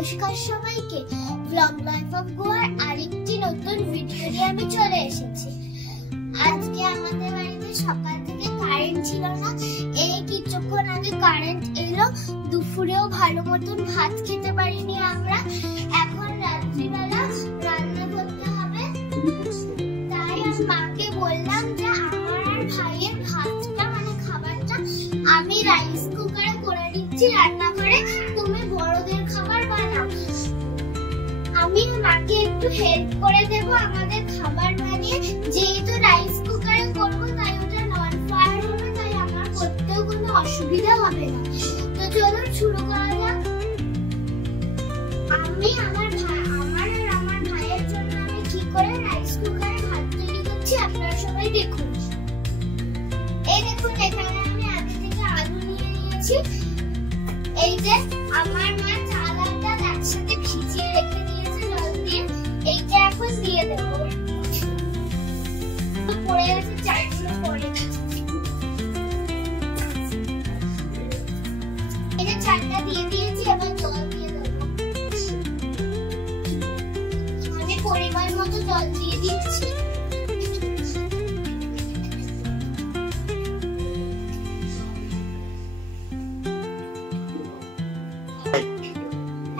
নমস্কার সবাইকে, blog life of গোয়ার আরেকটি নতুন ভিডিও নিয়ে আমি চলে এসেছি। আজকে আমাদের বাড়িতে সকাল থেকে কারেন্ট ছিল না, এই কিছুক্ষণ আগে কারেন্ট এলো। দুপুরেও ভালো মতন ভাত খেতে পারিনি আমরা। এখন রাত্রিবেলা রান্না করতে হবে, তাই আমি মাকে বললাম যে আমার আর ভাইয়ের ভাতটা মানে খাবারটা আমি রাইস কুকারে করে দিচ্ছি রান্না করে, তুমি বড়দের খাবার বানাও। আমি মাকে একটু হেল্প করে দেব আমাদের খাবার বানিয়ে, যেহেতু রাইস কুকারে করবো তাই ওটা নন ফায়ার হবে, তাই আমার করতেও কোনো অসুবিধা হবে না। তো চলুন শুরু করা যাক। আমি আমার ভাইয়ের জন্য আমি কি করে রাইস কুকারে ভাত তৈরি করছি আপনারা সবাই দেখুন। এই দেখুন, এখানে আমি আগে থেকে আলু নিয়ে নিয়েছি। এই যে আমার মা চাল আর ডাল একসাথে ভিজিয়ে রেখে দিয়েছে জল দিয়ে, এইটা এখন দিয়ে দেবো। পড়ে গেছে, চালগুলো পড়ে গেছে। এই যে চালটা দিয়ে দিয়েছি, এবার জল দিয়ে দেবো। আমি পরিমাণ মতো জল দিয়ে দিচ্ছি।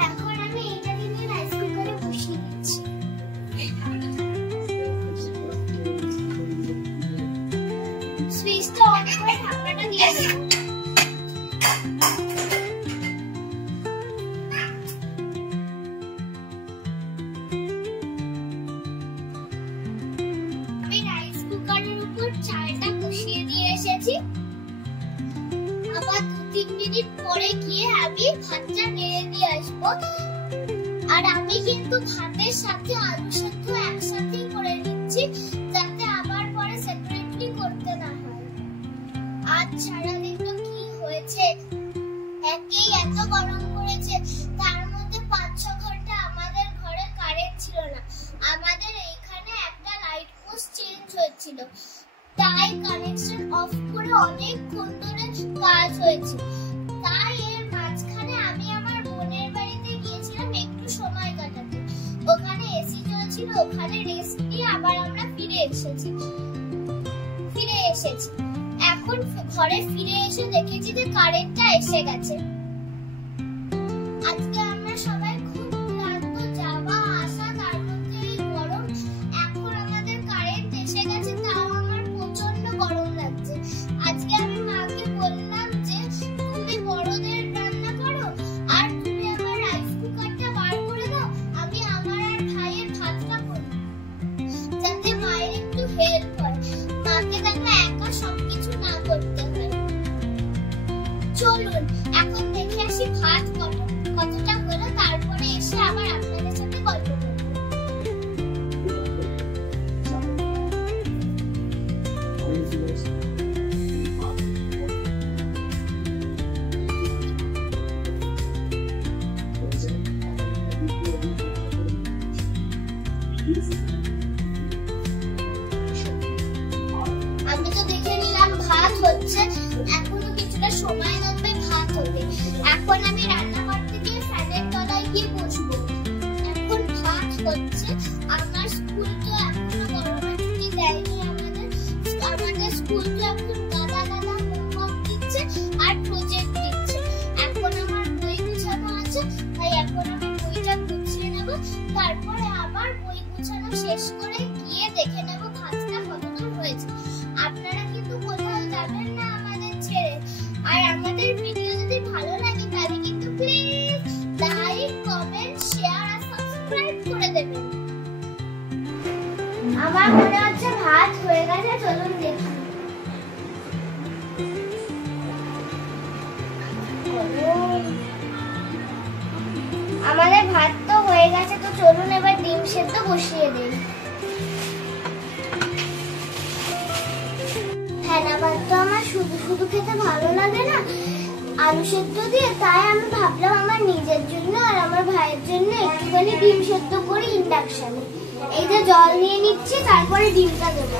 এখন আমি এইটাকে নিয়ে রাইস কুকারে বসিয়ে দিচ্ছি। সুইচটা অন করে ঢাকনাটা দিয়ে দেব। আমি রাইস কুকারের উপর চালটা বসিয়ে দিয়ে এসেছি। আবার 2-3 মিনিট পরে গিয়ে আমি ভাতটা নেড়ে দিয়ে আসবো। আর আমি কিন্তু ভাতের সাথে আলু সেদ্ধ একসাথেই করে নিচ্ছি, যাতে আবার পরে সেপারেটলি করতে না হয়। আজ সারাদিন তো কি হয়েছে, একেই এত গরম করেছে, তার মধ্যে 5-6 ঘন্টা আমাদের ঘরে কারেন্ট ছিল না। আমাদের এইখানে একটা লাইট পোস্ট চেঞ্জ হয়েছিল, তাই কানেকশন অফ করে অনেকক্ষণ ধরে কাজ হয়েছে। তাই এর মাঝখানে আমি আমার বোনের বাড়িতে গিয়েছিলাম একটু সময় কাটাতে। ওখানে এসি চলছিল, ওখানে রেস্ট নিয়ে আবার আমরা ফিরে এসেছি। এখন ঘরে ফিরে এসে দেখেছি যে কারেন্টটা এসে গেছে। আজকে আমরা সবাই খুব ক্লান্ত, যাওয়া আসা, তার মধ্যে এই গরম। এখন আমাদের কারেন্ট এসে গেছে, তাও আমার প্রচন্ড গরম লাগছে। আজকে আমি মাকে বললাম যে তুমি বড়দের রান্না করো আর তুমি আমার রাইস কুকারটা বার করে দাও, আমি আমার আর ভাইয়ের ভাতটা করি, যাতে মায়ের একটু হেল্প হয়। মাকে যেন একা সবকিছু না করতে হয়। চলুন এখন দেখে আসি ভাত কতটা হলো, তারপরে এসে আবার আপনাদের সাথে গল্প করব। আমি তো দেখে নিলাম ভাত হচ্ছে, এখনো কিছুটা সময় লাগবে ভাত হতে। এখন আমি রান্নাঘর থেকে ফ্যানের তলায় গিয়ে বসবো। এখন ভাত হচ্ছে। আমার স্কুল তো এখনো গরমের ছুটি দেয়নি। আমাদের স্কুল তো এখন গাদা হোমওয়ার্ক দিচ্ছে আর প্রজেক্ট দিচ্ছে। এখন আমার বই গুছানো আছে, তাই এখন আমি বইটা গুছিয়ে নেব। তারপরে আবার বই গুছানো শেষ করে গিয়ে দেখে নেব ভাতটা কতদূর হয়েছে। আপনারা কিন্তু কোথাও যাবেন না আমাদের ছেড়ে। আর আমাদের ভিডিও যদি ভালো লাগে তাহলে কিন্তু প্লিজ লাইক, কমেন্ট, শেয়ার আর সাবস্ক্রাইব করে দেবেন। আমার মনে হচ্ছে ভাত হয়ে গেছে, চলুন দেখি। আমাদের ভাত তো হয়ে গেছে, তো চলুন এবার ডিম সেদ্ধ বসিয়ে দিই। ফেনা ভাত তো আমার শুধু শুধু খেতে ভালো লাগে না আলু সেদ্ধ দিয়ে, তাই আমি ভাবলাম আমার নিজের জন্য আর আমার ভাইয়ের জন্য একটুখানি ডিম সেদ্ধ করি ইন্ডাকশনে। এই যে জল নিয়ে নিচ্ছি, তারপরে ডিমটা দেবো।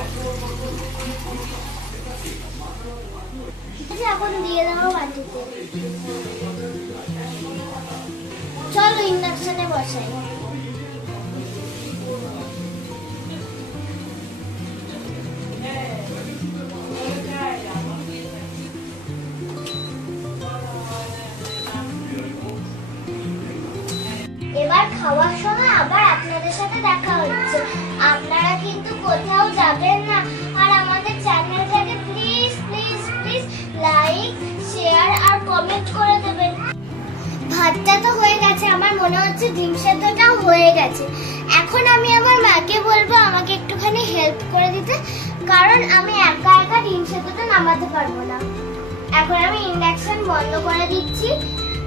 এখন দিয়ে দেবো বাটিতে। চলো ইন্ডাকশনে বসাই। এবার খাওয়ার সময় আবার আপনাদের সাথে দেখা হচ্ছে। আপনারা কিন্তু কোথাও যাবেন না, আর আমাদের চ্যানেলটাকে please please please like, share আর কমেন্ট করে দেবেন। ভাতটা তো হয়ে গেছে, আমার মনে হচ্ছে ডিম সেদ্ধটাও হয়ে গেছে। এখন আমি আমার মাকে বলবো আমাকে একটুখানি হেল্প করে দিতে, কারণ আমি একা একা ডিম সেদ্ধটা নামাতে পারবো না। এখন আমি ইন্ডাকশন বন্ধ করে দিচ্ছি।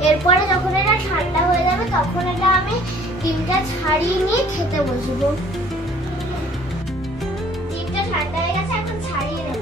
এরপরে যখন এটা ঠান্ডা হয়ে যাবে তখন এটা আমি ডিমটা ছাড়িয়ে নিয়ে খেতে বসবো। ডিমটা ঠান্ডা হয়ে গেছে, এখন ছাড়িয়ে নেব।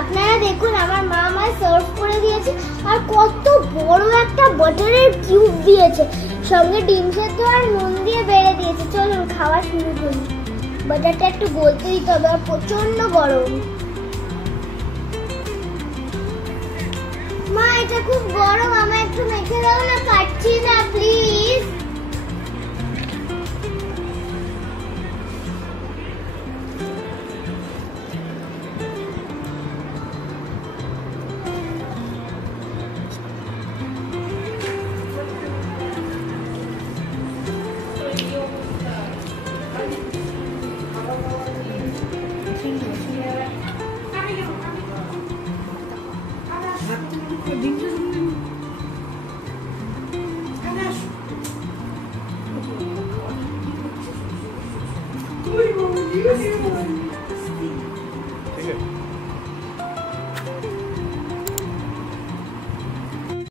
আপনারা দেখুন আমার মা আমায় সার্ভ করে দিয়েছে, আর কত বড় একটা বাটারের কিউব দিয়েছে, সঙ্গে ডিম সেদ্ধ আর নুন দিয়ে বেড়ে দিয়েছে। চলুন খাওয়া শুরু করি। বাটারটা একটু গলতে দিতে হবে, আর প্রচন্ড গরম। মা এটা খুব গরম, আমায় একটু মেখে দাও না, কাটছি না প্লিজ। ডিম